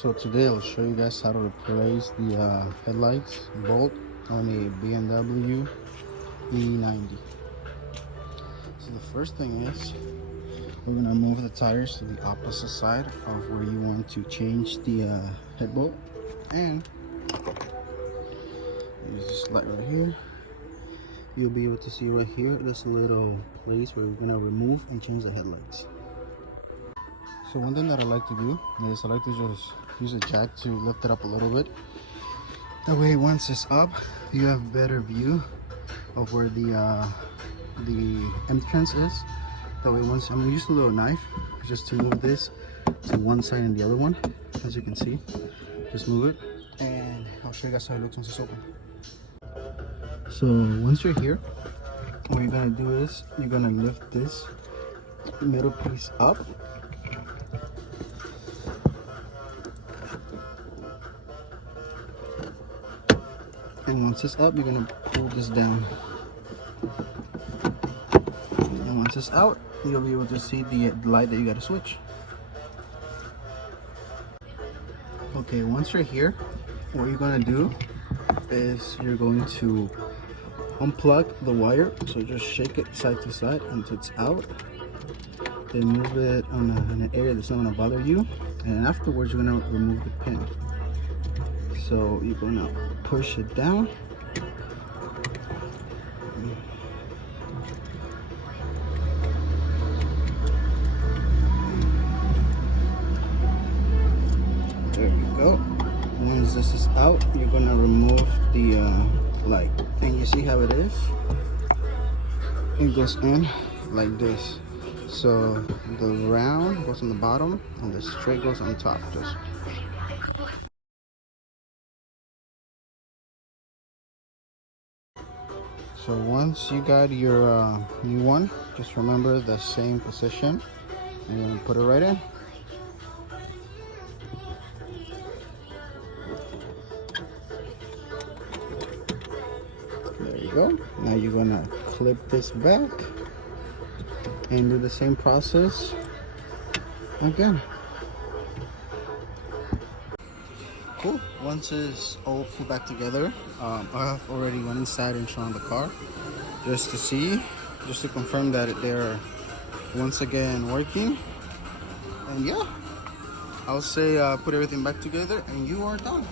So today I'll show you guys how to replace the headlights bolt on a BMW E90. So the first thing is we're gonna move the tires to the opposite side of where you want to change the head bolt, and use this light right here. You'll be able to see right here this little place where we're gonna remove and change the headlights. So one thing that I like to do is I like to just use a jack to lift it up a little bit. That way once it's up, you have better view of where the entrance is. That way once, I'm gonna use a little knife just to move this to one side and the other one. As you can see, just move it and I'll show you guys how it looks once it's open. So once you're here, what you're gonna do is you're gonna lift this middle piece up. And once it's up, you're gonna pull this down. And once it's out, you'll be able to see the light that you gotta switch. Okay, once you're here, what you're gonna do is you're going to unplug the wire. So just shake it side to side until it's out. Then move it on an area that's not gonna bother you. And afterwards, you're gonna remove the pin. So you're gonna push it down. There you go. Once this is out, you're gonna remove the light. And you see how it is? It goes in like this. So the round goes on the bottom and the straight goes on top. Just so once you got your new one, just remember the same position and you're gonna put it right in. There you go. Now you're gonna clip this back and do the same process again. Cool. Once it's all put back together, I've already went inside and shown the car just to see, just to confirm that they're once again working. And yeah, I'll say put everything back together and you are done.